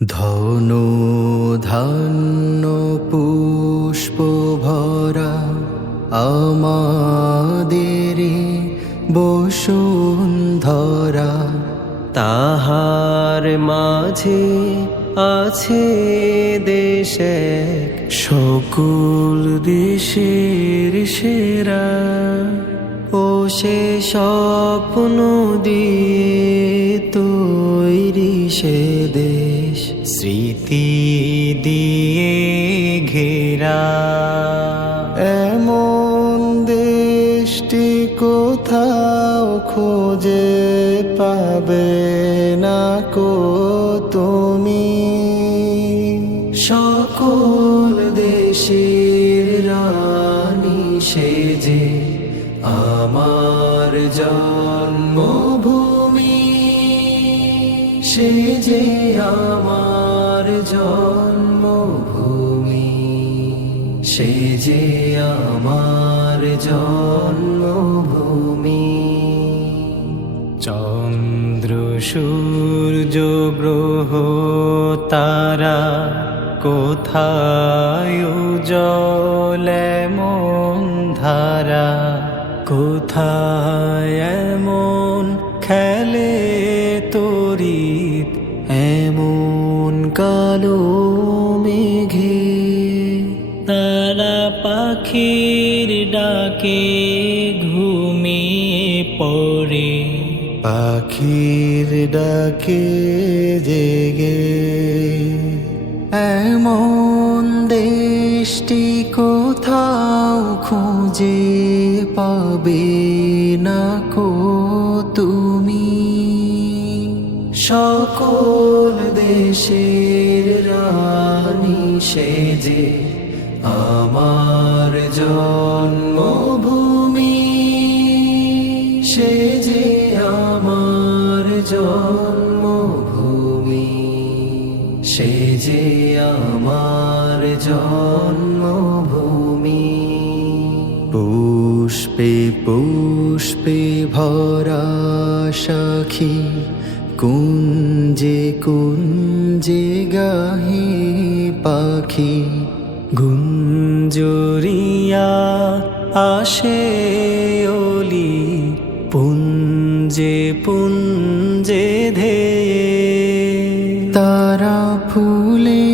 ধন ধান্য পুষ্প ভরা আমাদের বসুন্ধরা, তাহার মাঝে আছে দেশ এক, সকল দেশের সেরা। ও সে স্বপ্ন দিয়ে তৈরি সে দেশ, স্মৃতি দিয়ে ঘেরা। এমন দেশটি কোথাও খুঁজে পাবে না কো তুমি। সকল দেশের রানী সেজে আমার জন্মভূমি, সে যে আমার জন্মভূমি, সে যে আমার জন্মভূমি। চন্দ্র সূর্য গ্রহ তারা কোথায় উজ্জ্বল এমন ধারা, কোথায় এমন খেলে তড়িৎ এমন কালো মেঘে। তারা পাখির ডাকে ঘুমিয়ে পড়ে, পাখির ডাকে জেগে। এমন দেশটি কোথাও খুঁজে পাবে না কো তুমি। সকল দেশের রানী সেজে আমার জন্মভূমি, সে যে আমার জন্মভূমি, সে যে আমার জন্মভূমি। পুষ্পে পুষ্পে ভরা সখী, কুঞ্জে কুঞ্জে গাহে পাখি। গুঞ্জরিয়া আসে ওলি, পুঞ্জে পুঞ্জে ধেয়ে। তারা ফুলে